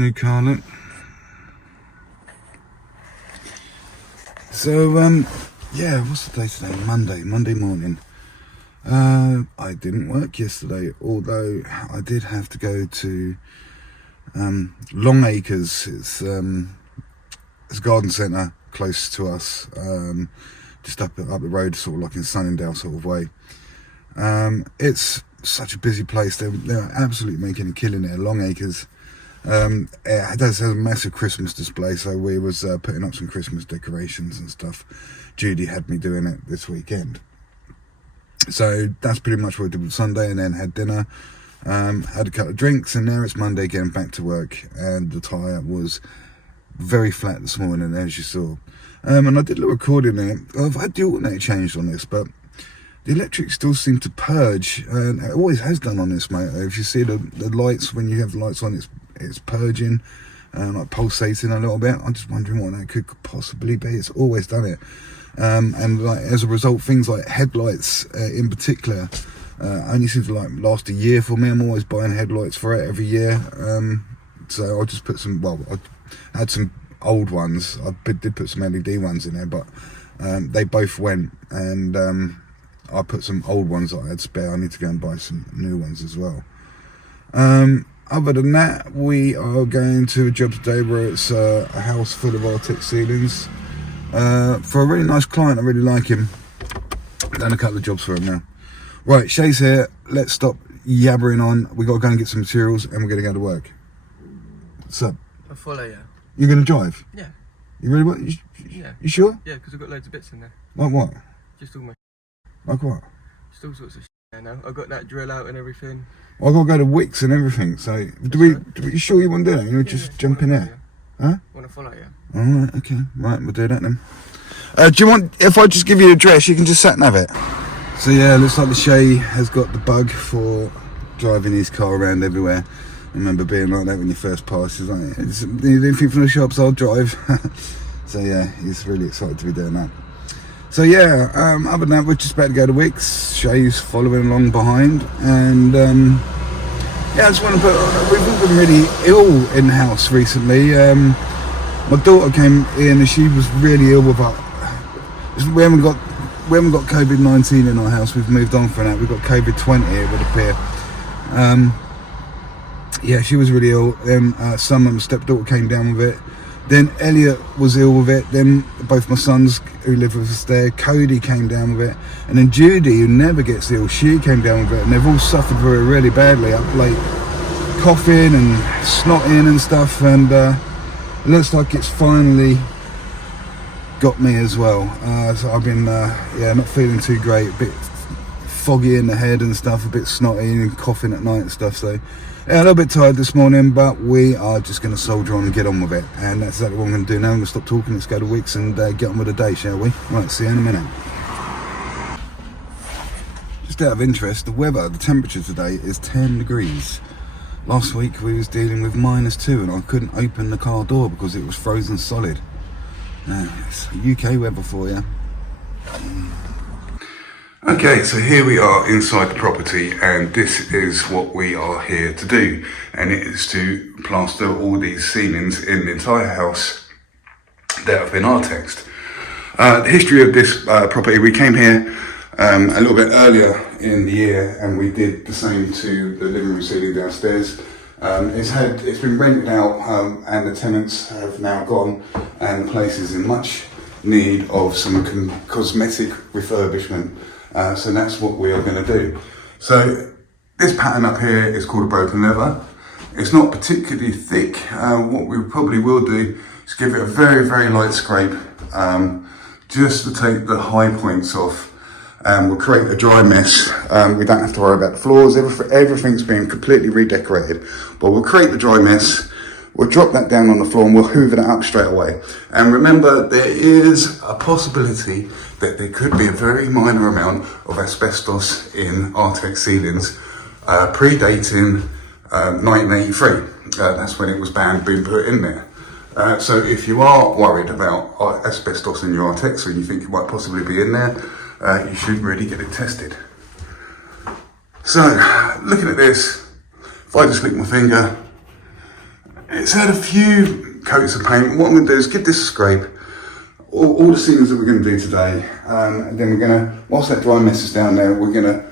new car look. So yeah, what's the day today? Monday morning. I didn't work yesterday, although I did have to go to Long Acres. It's a garden centre close to us, just up the road, sort of like in Sunningdale sort of way. It's such a busy place. They're absolutely making a killing it at Long Acres. It does have a massive Christmas display, so we was putting up some Christmas decorations and stuff. Judy had me doing it this weekend, so that's pretty much what I did with Sunday, and then had dinner, had a couple of drinks, and now it's Monday again, back to work. And the tyre was very flat this morning, as you saw, and I did a little recording there. I've had the alternator changed on this, but the electric still seemed to purge, and it always has done on this motor. If you see the lights, when you have the lights on, it's purging, like pulsating a little bit. I'm just wondering what that could possibly be. It's always done it, and like as a result, things like headlights in particular only seem to like last a year for me. I'm always buying headlights for it every year, so I'll just put some. Well, I had some old ones. I did put some LED ones in there, but they both went, and I put some old ones that I had spare. I need to go and buy some new ones as well. Other than that, we are going to a job today where it's a house full of Artex ceilings for a really nice client. I really like him. Done a couple of jobs for him now. Right, Shay's here. Let's stop yabbering on. We got to go and get some materials, and we're going to go to work. What's up? I'll follow you. You're going to drive? Yeah. You really want? Yeah. You sure? Yeah, because I've got loads of bits in there. Like what? Just all my Like what? just all sorts of there now. I've got that drill out and everything. Well, I've got to go to Wicks and everything, so you sure you want to do that? You just jump in there? Huh? Want to follow you? Alright, okay. Right, we'll do that then. Do you want, if I just give you the address, you can just sat nav it? So yeah, looks like the Shay has got the bug for driving his car around everywhere. I remember being like that when you first passed. He's like, need anything from the shops, I'll drive. So yeah, he's really excited to be doing that. So yeah, other than that, we're just about to go to Wicks. Shay's following along behind, and yeah, I just want to put. We've all been really ill in the house recently. My daughter came in and she was really ill with her. We haven't got COVID-19 in our house. We've moved on from that. We've got COVID-20, it would appear. Yeah, she was really ill. Then Summer, my stepdaughter, came down with it. Then Elliot was ill with it. Then both my sons who live with us there, Cody came down with it. And then Judy, who never gets ill, she came down with it. And they've all suffered very, really badly. Like coughing and snotting and stuff. And it looks like it's finally got me as well. So I've been, yeah, not feeling too great. A bit foggy in the head and stuff. A bit snotty and coughing at night and stuff. So yeah, a little bit tired this morning, but we are just going to soldier on and get on with it. And that's exactly what I'm going to do now. I'm going to stop talking, let's go to Wicks and get on with the day, shall we? Right, see you in a minute. Just out of interest, the weather, the temperature today is 10 degrees. Last week we was dealing with -2 and I couldn't open the car door because it was frozen solid. It's UK weather for you. Okay, so here we are inside the property, and this is what we are here to do, and it is to plaster all these ceilings in the entire house that have been Artexed. The history of this property, we came here a little bit earlier in the year, and we did the same to the living room ceiling downstairs. It's been rented out, and the tenants have now gone, and the place is in much need of some cosmetic refurbishment. So that's what we are going to do. So this pattern up here is called a broken leather. It's not particularly thick. What we probably will do is give it a very, very light scrape, just to take the high points off. We'll create a dry mess. We don't have to worry about the floors. Everything's been completely redecorated, but we'll create the dry mess. We'll drop that down on the floor and we'll hoover that up straight away. And remember, there is a possibility that there could be a very minor amount of asbestos in Artex ceilings, predating 1983. That's when it was banned being put in there. So if you are worried about asbestos in your Artex, or you think it might possibly be in there, you should really get it tested. So, looking at this, if I just flick my finger, It's had a few coats of paint. What I'm going to do is give this a scrape. All the ceilings that we're going to do today, and then we're going to, whilst that dry mess is down there, we're going to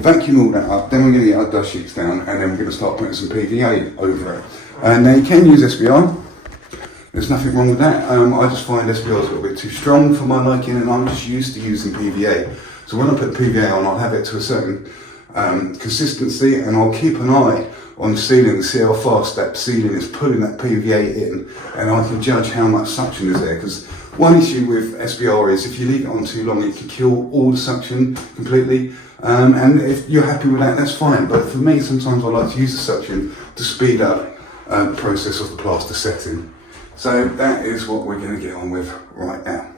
vacuum all that up, then we're going to get our dust sheets down, and then we're going to start putting some PVA over it. And now you can use SBR, there's nothing wrong with that. I just find SBR is a little bit too strong for my liking, and I'm just used to using PVA. So when I put the PVA on, I'll have it to a certain consistency, and I'll keep an eye on the ceiling to see how fast that ceiling is pulling that PVA in, and I can judge how much suction is there. Because one issue with SBR is if you leave it on too long, it can kill all the suction completely. And if you're happy with that, that's fine. But for me, sometimes I like to use the suction to speed up the process of the plaster setting. So that is what we're going to get on with right now.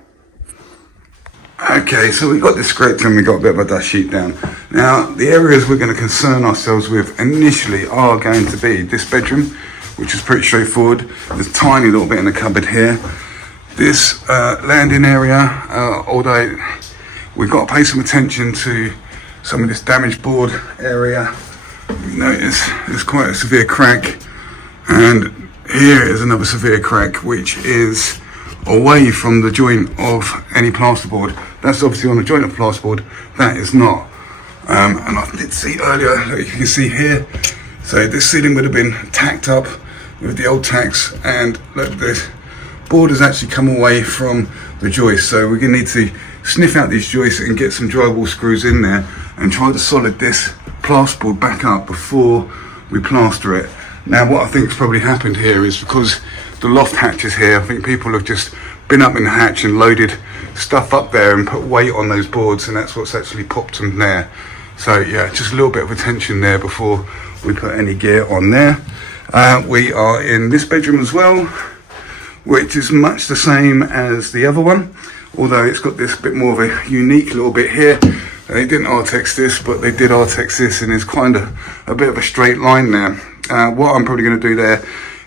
Okay, so we've got this scraped and we've got a bit of a dust sheet down. Now, the areas we're going to concern ourselves with initially are going to be this bedroom, which is pretty straightforward. There's a tiny little bit in the cupboard here. This landing area, although we've got to pay some attention to some of this damaged board area. You notice there's quite a severe crack, and here is another severe crack, which is away from the joint of any plasterboard. That's obviously on the joint of plasterboard, that is not. And I did see earlier, look, you can see here, so this ceiling would have been tacked up with the old tacks, and look, this board has actually come away from the joist. So we're going to need to sniff out these joists and get some drywall screws in there and try to solid this plasterboard back up before we plaster it. Now what I think has probably happened here is because the loft hatch is here, I think people have just been up in the hatch and loaded stuff up there and put weight on those boards, and that's what's actually popped them there. So yeah, just a little bit of attention there before we put any gear on there. We are in this bedroom as well, which is much the same as the other one, although it's got this bit more of a unique little bit here. They didn't Artex this, but they did Artex this, and it's kind of a bit of a straight line there. What I'm probably going to do there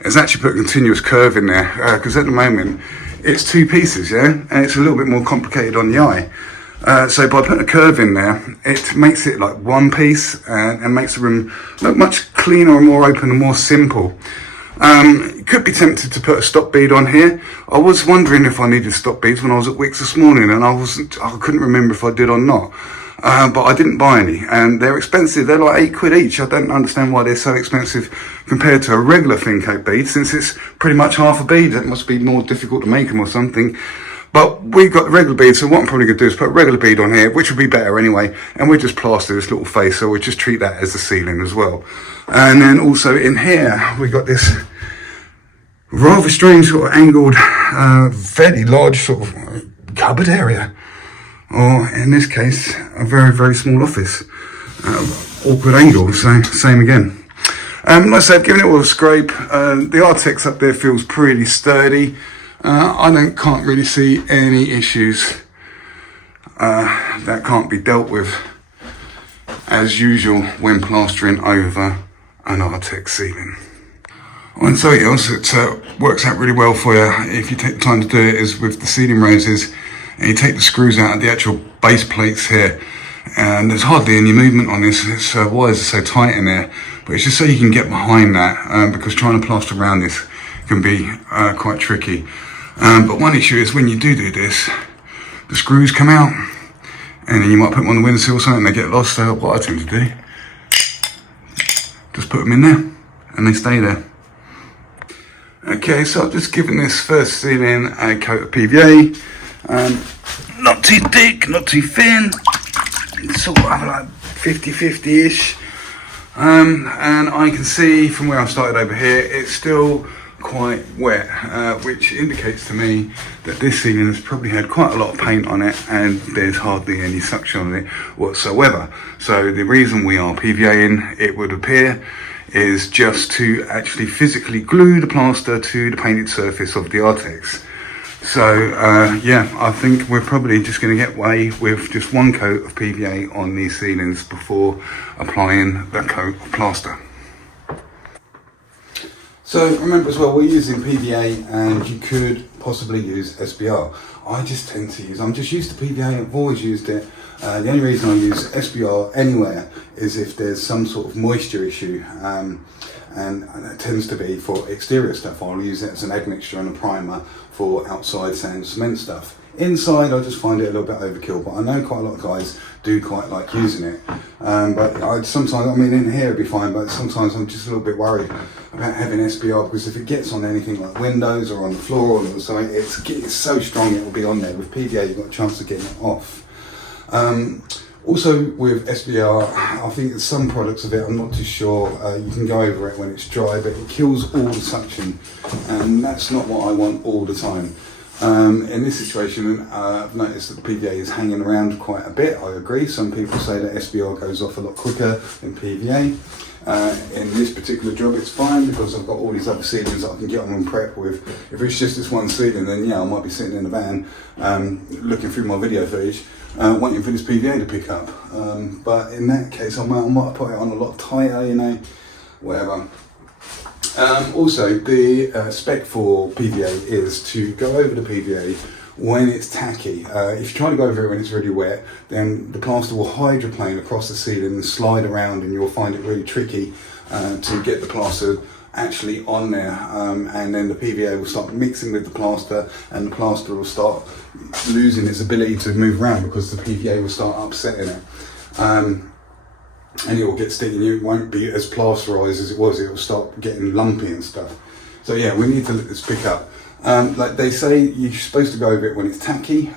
is actually put a continuous curve in there, because at the moment it's two pieces, yeah, and it's a little bit more complicated on the eye. So by putting a curve in there, it makes it like one piece and makes the room look much cleaner and more open and more simple. Could be tempted to put a stop bead on here. I was wondering if I needed stop beads when I was at Wickes this morning, and I couldn't remember if I did or not. But I didn't buy any, and they're expensive. They're like £8 each. I don't understand why they're so expensive compared to a regular thin coat bead, since it's pretty much half a bead. It must be more difficult to make them or something. But we've got the regular bead, so what I'm probably going to do is put a regular bead on here, which would be better anyway, and we'll just plaster this little face, so we'll just treat that as the ceiling as well. And then also in here, we got this rather strange sort of angled, very large sort of cupboard area. Or in this case, a very, very small office. Awkward angle, so same again. Like I said, giving it all a scrape. The Artex up there feels pretty sturdy. I can't really see any issues that can't be dealt with as usual when plastering over an Artex ceiling. And something else that works out really well for you if you take the time to do it is with the ceiling raises, and you take the screws out of the actual base plates here, and there's hardly any movement on this. It's wires are so tight in there, but it's just so you can get behind that, because trying to plaster around this can be quite tricky. But one issue is when you do this, the screws come out, and then you might put them on the windowsill or something and they get lost. So what I tend to do, just put them in there and they stay there. Okay, so I've just given this first ceiling a coat of PVA. Not too thick, not too thin, sort of like 50-50-ish. And I can see from where I've started over here, it's still quite wet, which indicates to me that this ceiling has probably had quite a lot of paint on it, and there's hardly any suction on it whatsoever. So the reason we are PVAing, it would appear, is just to actually physically glue the plaster to the painted surface of the Artex. So yeah, I think we're probably just going to get away with just one coat of PVA on these ceilings before applying the coat of plaster. So remember as well, we're using PVA, and you could possibly use SBR. I'm just used to PVA, I've always used it. The only reason I use SBR anywhere is if there's some sort of moisture issue. and it tends to be for exterior stuff. I'll use it as an admixture and a primer for outside sand and cement stuff. Inside, I just find it a little bit overkill, but I know quite a lot of guys do quite like using it. But sometimes, I mean, in here it'd be fine, but sometimes I'm just a little bit worried about having SBR, because if it gets on anything like windows or on the floor or something, it's so strong it will be on there. With PVA, you've got a chance of getting it off. Also with SBR, I think that some products of it, I'm not too sure, you can go over it when it's dry, but it kills all the suction, and that's not what I want all the time. In this situation, I've noticed that PVA is hanging around quite a bit. I agree. Some people say that SBR goes off a lot quicker than PVA. In this particular job, it's fine because I've got all these other ceilings that I can get on and prep with. If it's just this one ceiling, then yeah, I might be sitting in the van looking through my video footage, waiting for this PVA to pick up. But in that case, I might put it on a lot tighter, you know, whatever. Also, the spec for PVA is to go over the PVA when it's tacky. If you try to go over it when it's really wet, then the plaster will hydroplane across the ceiling and slide around, and you'll find it really tricky to get the plaster actually on there. And then the PVA will start mixing with the plaster, and the plaster will start losing its ability to move around because the PVA will start upsetting it. And it will get sticky, and it won't be as plasterised as it was. It will start getting lumpy and stuff. So yeah, we need to let this pick up. Like they say, you're supposed to go over it when it's tacky.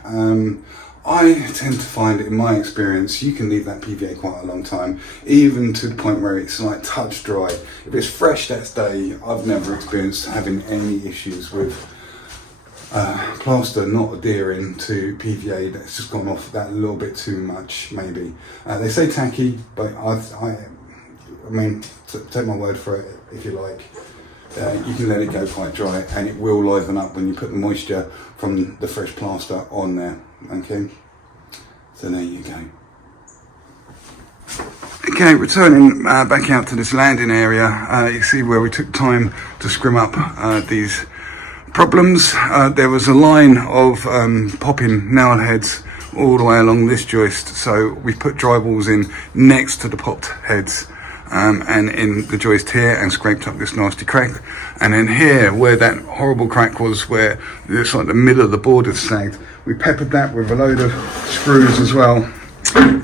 I tend to find, in my experience, you can leave that PVA quite a long time, even to the point where it's like touch dry. If it's fresh that day, I've never experienced having any issues with plaster not adhering to PVA that's just gone off that little bit too much, maybe. They say tacky, but I mean, take my word for it if you like. You can let it go quite dry, and it will liven up when you put the moisture from the fresh plaster on there. Okay, so there you go. Okay, returning back out to this landing area, you see where we took time to scrim up these problems. There was a line of popping nail heads all the way along this joist, so we put drywalls in next to the popped heads and in the joist here, and scraped up this nasty crack. And then here, where that horrible crack was, where it's like the middle of the board had sagged, we peppered that with a load of screws as well,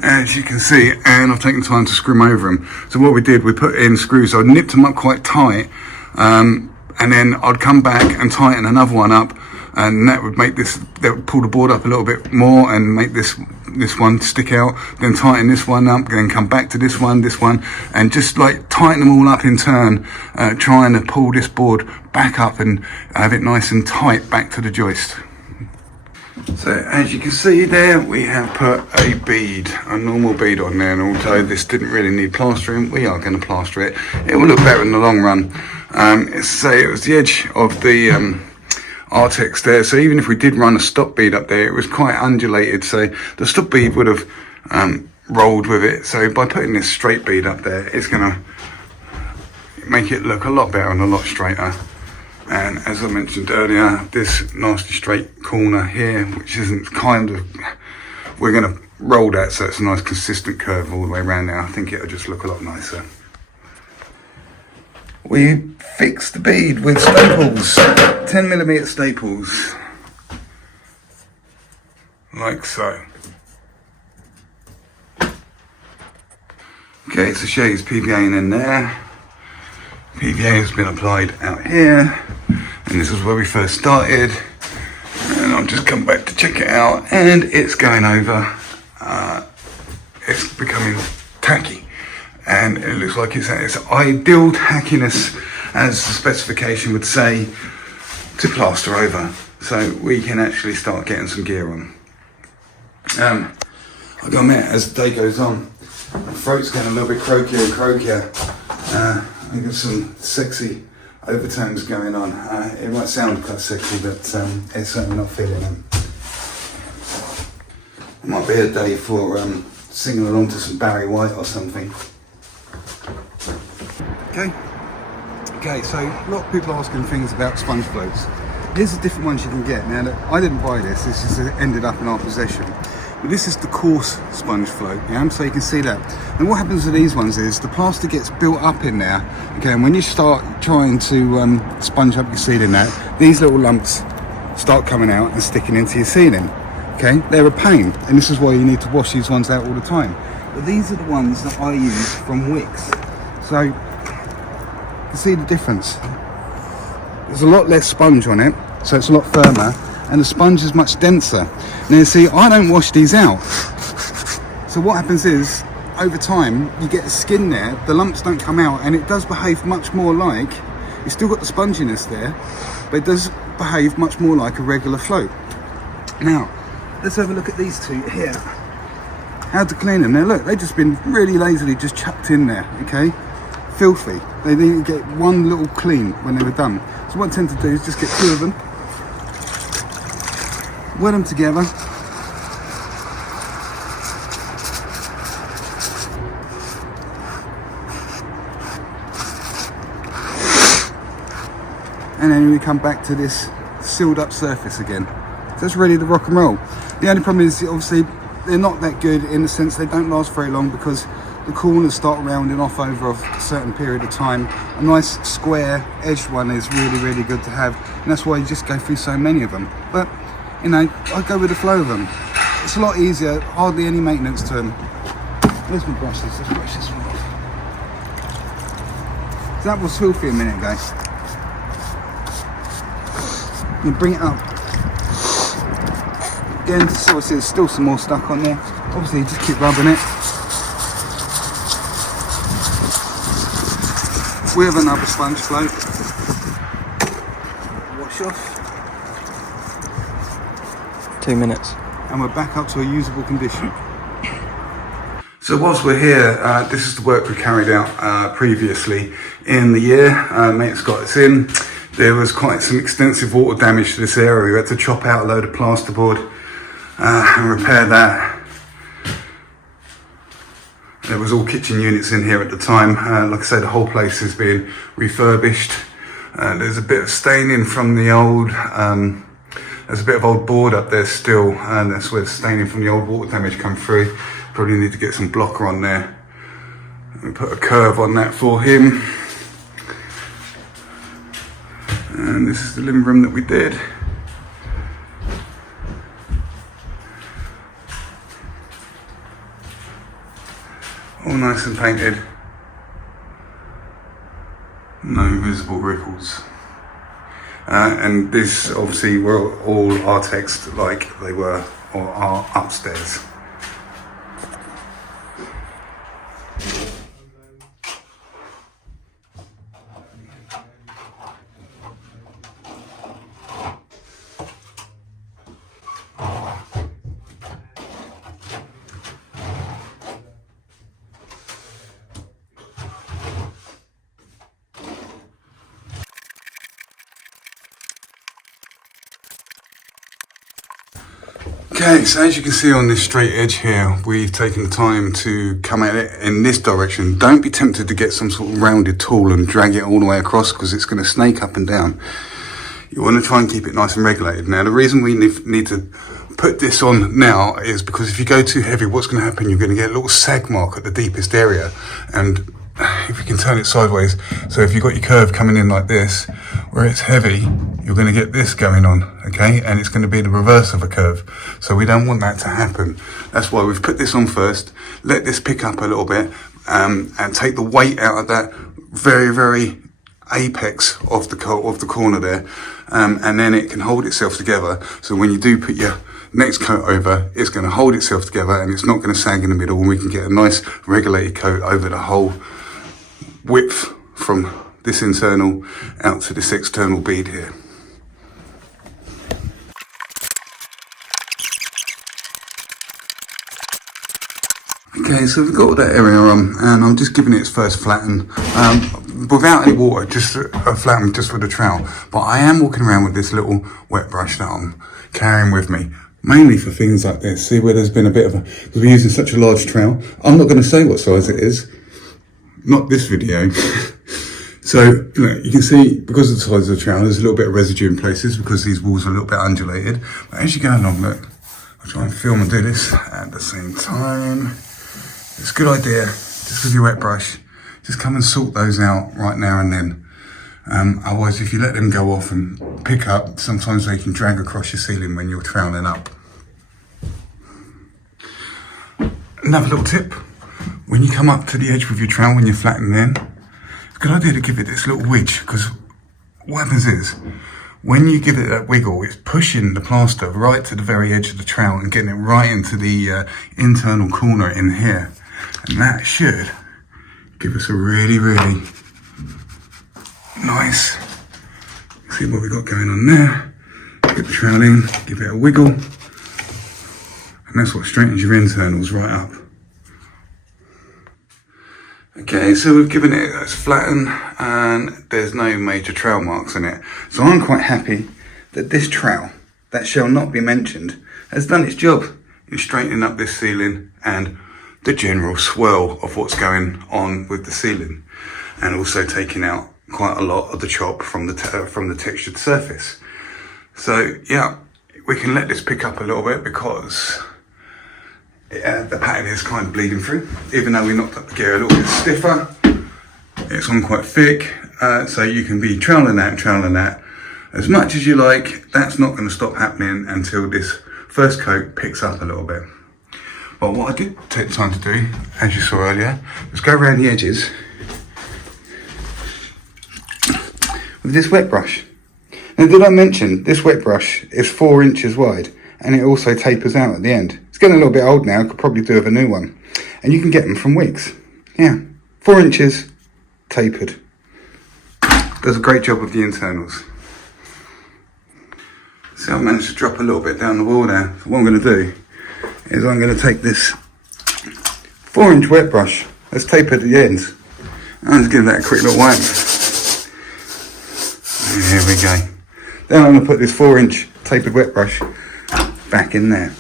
as you can see, and I've taken time to scrim over them. So what we did, we put in screws. I nipped them up quite tight, and then I'd come back and tighten another one up, and that would make this, that would pull the board up a little bit more and make this one stick out. Then tighten this one up, then come back to this one, and just like tighten them all up in turn, trying to pull this board back up and have it nice and tight back to the joist. So as you can see there, we have put a bead, a normal bead on there, and although this didn't really need plastering, we are going to plaster it. It will look better in the long run. Say it was the edge of the Artex there, so even if we did run a stop bead up there, it was quite undulated, so the stop bead would have rolled with it. So by putting this straight bead up there, it's going to make it look a lot better and a lot straighter. And as I mentioned earlier, this nasty straight corner here, which isn't kind of, we're going to roll that so it's a nice consistent curve all the way around there. I think it'll just look a lot nicer. We fixed the bead with staples, 10mm staples, like so. Okay, so Shay's PVA in there. PVA has been applied out here, and this is where we first started. And I'll just come back to check it out, and it's going over. It's becoming tacky, and it looks like it's at its ideal tackiness, as the specification would say, to plaster over, so we can actually start getting some gear on. I gotta admit, as the day goes on, my throat's getting a little bit croakier and croakier. I got some sexy overtones going on. It might sound quite sexy, but it's certainly not feeling them. It might be a day for singing along to some Barry White or something. Okay, so a lot of people asking things about sponge floats. Here's the different ones you can get. Now, I didn't buy this, this just ended up in our possession. But this is the coarse sponge float, yeah, so you can see that. And what happens with these ones is the plaster gets built up in there, okay, and when you start trying to sponge up your ceiling now, these little lumps start coming out and sticking into your ceiling, okay? They're a pain, and this is why you need to wash these ones out all the time. But these are the ones that I use from Wicks. So, you can see the difference. There's a lot less sponge on it, so it's a lot firmer, and the sponge is much denser. Now, see, I don't wash these out. So what happens is, over time, you get the skin there, the lumps don't come out, and it does behave much more like, it's still got the sponginess there, but it does behave much more like a regular float. Now, let's have a look at these two here. How to clean them. Now look, they've just been really lazily just chucked in there, okay? Filthy. They didn't get one little clean when they were done. So what I tend to do is just get two of them, wet them together, and then we come back to this sealed up surface again. So that's ready to rock and roll. The only problem is, obviously, they're not that good in the sense they don't last very long because the corners start rounding off over a certain period of time. A nice square edged one is really, really good to have, and that's why you just go through so many of them. But, you know, I go with the flow of them. It's a lot easier, hardly any maintenance to them. Where's my brushes? Let's brush this one off. So that was filthy a minute ago. You bring it up. Again, so there's still some more stuck on there. Obviously, just keep rubbing it. We have another sponge float. Wash off. 2 minutes. And we're back up to a usable condition. So whilst we're here, this is the work we carried out previously in the year. Mate's got us in. There was quite some extensive water damage to this area. We had to chop out a load of plasterboard and repair that. There was all kitchen units in here at the time. Like I say, the whole place is being refurbished. There's a bit of staining from the old, there's a bit of old board up there still, and that's where the staining from the old water damage come through. Probably need to get some blocker on there. We put a curve on that for him. And this is the living room that we did. All nice and painted. No visible ripples. And this obviously were all Artex like they were or are upstairs. Okay, so as you can see on this straight edge here, we've taken the time to come at it in this direction. Don't be tempted to get some sort of rounded tool and drag it all the way across because it's going to snake up and down. You want to try and keep it nice and regulated. Now, the reason we need to put this on now is because if you go too heavy, what's going to happen, you're going to get a little sag mark at the deepest area. And if you can turn it sideways, so if you've got your curve coming in like this, where it's heavy, you're going to get this going on, okay? And it's going to be the reverse of a curve. So we don't want that to happen. That's why we've put this on first, let this pick up a little bit, and take the weight out of that very, very apex of the corner there. And then it can hold itself together. So when you do put your next coat over, it's going to hold itself together and it's not going to sag in the middle, and we can get a nice regulated coat over the whole width from this internal out to this external bead here. Okay, so we've got all that area on, and I'm just giving it its first flatten, without any water, just a flatten just with a trowel. But I am walking around with this little wet brush that I'm carrying with me, mainly for things like this. See where there's been a bit of a, because we're using such a large trowel. I'm not going to say what size it is, not this video. So, you can see, because of the size of the trowel, there's a little bit of residue in places because these walls are a little bit undulated. But as you go along, look, I try and film and do this at the same time. It's a good idea, just with your wet brush, just come and sort those out right now and then. Otherwise, if you let them go off and pick up, sometimes they can drag across your ceiling when you're troweling up. Another little tip, when you come up to the edge with your trowel when you're flattening in, it's a good idea to give it this little wedge, because what happens is, when you give it that wiggle, it's pushing the plaster right to the very edge of the trowel and getting it right into the internal corner in here. And that should give us a really, really nice, see what we've got going on there. Get the trowel in, give it a wiggle, and that's what straightens your internals right up. Okay, so we've given it a flatten and there's no major trowel marks in it. So I'm quite happy that this trowel, that shall not be mentioned, has done its job in straightening up this ceiling and the general swirl of what's going on with the ceiling, and also taking out quite a lot of the chop from the textured surface. So yeah, we can let this pick up a little bit because the pattern is kind of bleeding through. Even though we knocked up the gear a little bit stiffer, it's on quite thick, so you can be troweling that as much as you like. That's not going to stop happening until this first coat picks up a little bit. But what I did take the time to do, as you saw earlier, was go around the edges with this wet brush. Now, did I mention this wet brush is 4 inches wide and it also tapers out at the end? It's getting a little bit old now, could probably do with a new one. And you can get them from Wigs. Yeah, 4 inches, tapered. Does a great job with the internals. See, I've managed to drop a little bit down the wall there. So what I'm going to do is I'm going to take this 4-inch wet brush that's tapered at the ends. I'm just give that a quick little wipe. Here we go. Then I'm going to put this 4-inch tapered wet brush back in there.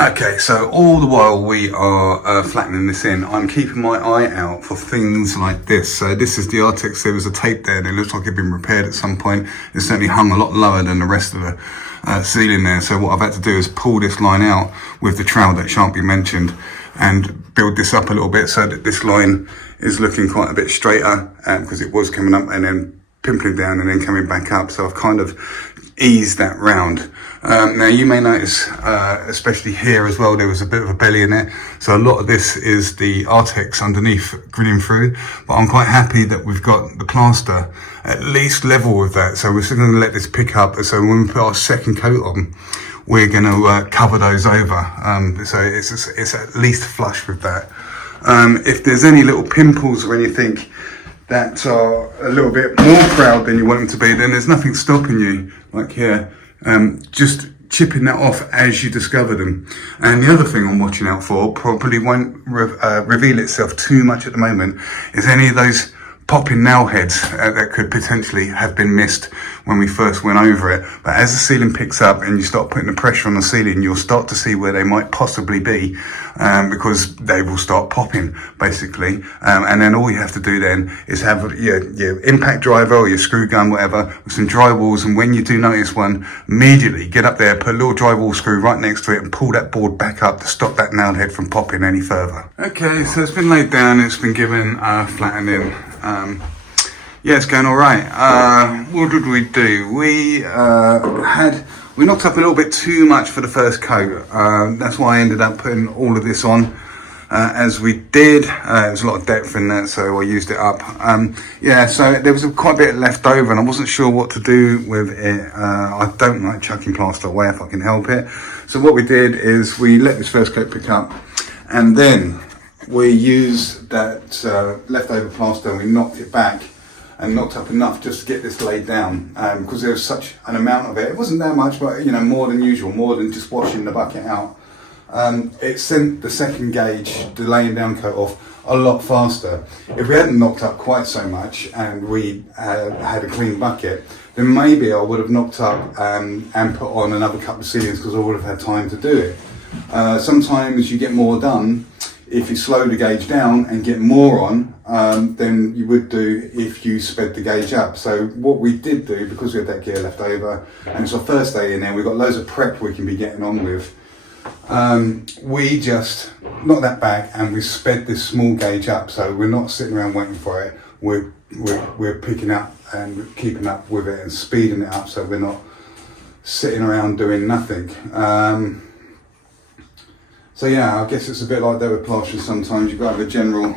Okay, so all the while we are flattening this in, I'm keeping my eye out for things like this. So this is the Artex. There was a tape there and it looks like it'd been repaired at some point. It certainly hung a lot lower than the rest of the ceiling there. So what I've had to do is pull this line out with the trowel that shan't be mentioned and build this up a little bit so that this line is looking quite a bit straighter, because it was coming up and then pimpling down and then coming back up. So I've kind of eased that round. Now you may notice, especially here as well, there was a bit of a belly in it. So a lot of this is the Artex underneath grinning through, but I'm quite happy that we've got the plaster at least level with that. So we're still going to let this pick up. So when we put our second coat on, we're going to cover those over. So it's at least flush with that. If there's any little pimples or anything that are a little bit more proud than you want them to be, then there's nothing stopping you, like here, just chipping that off as you discover them. And the other thing I'm watching out for, probably won't reveal itself too much at the moment, is any of those popping nail heads that could potentially have been missed when we first went over it. But as the ceiling picks up and you start putting the pressure on the ceiling, you'll start to see where they might possibly be, because they will start popping basically. And then all you have to do then is have your impact driver or your screw gun, whatever, with some drywalls. And when you do notice one, immediately get up there, put a little drywall screw right next to it and pull that board back up to stop that nail head from popping any further. Okay, so it's been laid down, it's been given flattening. Yeah, it's going all right. What did we do? We knocked up a little bit too much for the first coat. That's why I ended up putting all of this on as we did. There was a lot of depth in that, so I used it up. Yeah, so there was quite a bit left over and I wasn't sure what to do with it. I don't like chucking plaster away if I can help it. So what we did is we let this first coat pick up, and then we used that leftover plaster and we knocked it back and knocked up enough just to get this laid down, because there was such an amount of it. It wasn't that much, but more than usual, more than just washing the bucket out. It sent the second gauge, the laying down coat, off a lot faster. If we hadn't knocked up quite so much and we had a clean bucket, then maybe I would have knocked up and put on another couple of ceilings, because I would have had time to do it. Sometimes you get more done if you slow the gauge down and get more on than you would do if you sped the gauge up. So what we did do, because we had that gear left over, and it's our first day in there, we've got loads of prep we can be getting on with. We just knocked that back and we sped this small gauge up, so we're not sitting around waiting for it. We're picking up and keeping up with it and speeding it up, so we're not sitting around doing nothing. So yeah, I guess it's a bit like that with plastering. Sometimes you've got to have a general,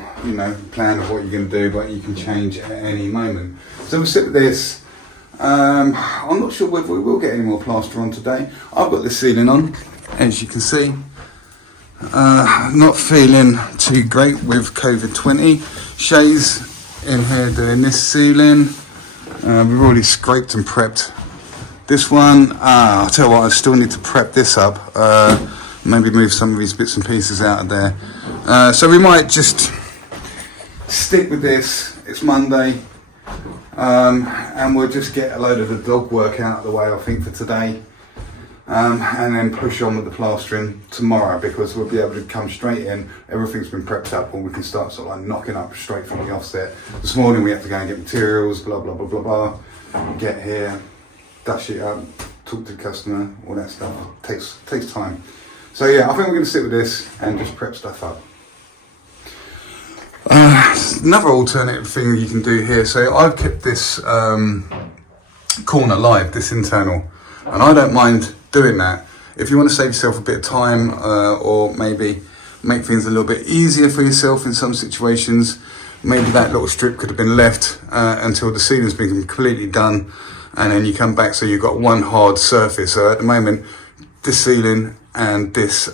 plan of what you're going to do, but you can change at any moment. So we'll sit with this. I'm not sure whether we will get any more plaster on today. I've got the ceiling on, as you can see. Not feeling too great with COVID-20. Shay's in here doing this ceiling. We've already scraped and prepped this one. I'll tell you what, I still need to prep this up. Maybe move some of these bits and pieces out of there. So we might just stick with this. It's Monday. And we'll just get a load of the dog work out of the way, I think, for today. And then push on with the plastering tomorrow, because we'll be able to come straight in. Everything's been prepped up, and we can start sort of like knocking up straight from the offset. This morning we have to go and get materials, blah, blah, blah, blah, blah. Get here, dash it up, talk to the customer, all that stuff. Takes time. So yeah, I think we're going to sit with this and just prep stuff up. Another alternative thing you can do here. So I've kept this corner live, this internal, and I don't mind doing that. If you want to save yourself a bit of time, or maybe make things a little bit easier for yourself in some situations, maybe that little strip could have been left until the ceiling's been completely done, and then you come back so you've got one hard surface. So at the moment, this ceiling and this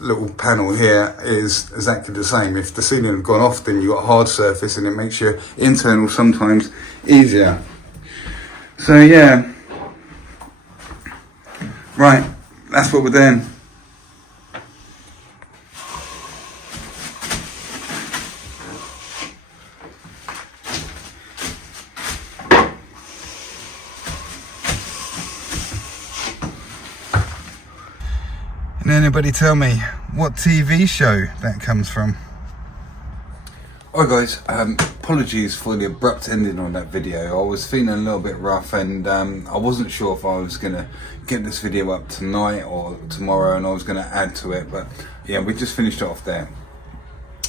little panel here is exactly the same. If the ceiling had gone off, then you've got a hard surface, and it makes your internal sometimes easier. So yeah, right, that's what we're doing. And anybody tell me what TV show that comes from? Alright guys, apologies for the abrupt ending on that video. I was feeling a little bit rough, and I wasn't sure if I was going to get this video up tonight or tomorrow, and I was going to add to it, but yeah, we just finished it off there.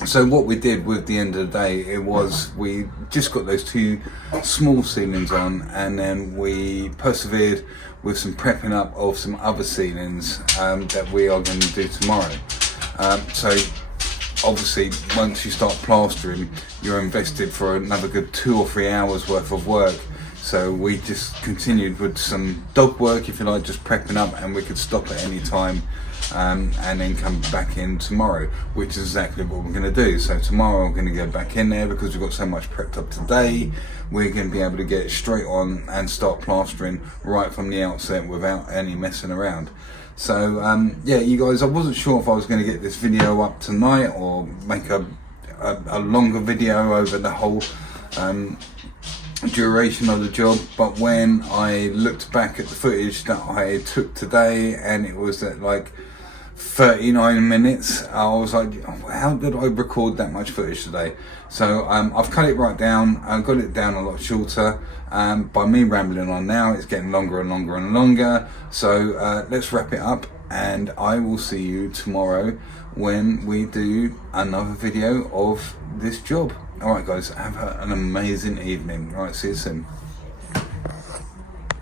So what we did with the end of the day, it was we just got those two small ceilings on, and then we persevered with some prepping up of some other ceilings that we are going to do tomorrow. So obviously once you start plastering, you're invested for another good 2 or 3 hours worth of work. So we just continued with some dog work, if you like, just prepping up, and we could stop at any time and then come back in tomorrow, which is exactly what we're going to do. So tomorrow I'm going to go back in there, because we've got so much prepped up today. We're going to be able to get straight on and start plastering right from the outset without any messing around. So yeah, you guys, I wasn't sure if I was going to get this video up tonight or make a longer video over the whole duration of the job, but when I looked back at the footage that I took today, and it was at like 39 minutes, I was like, how did I record that much footage today? So I've cut it right down. I've got it down a lot shorter. By me rambling on now, it's getting longer and longer and longer. So let's wrap it up, and I will see you tomorrow when we do another video of this job. Alright guys, have an amazing evening. Alright, see you soon.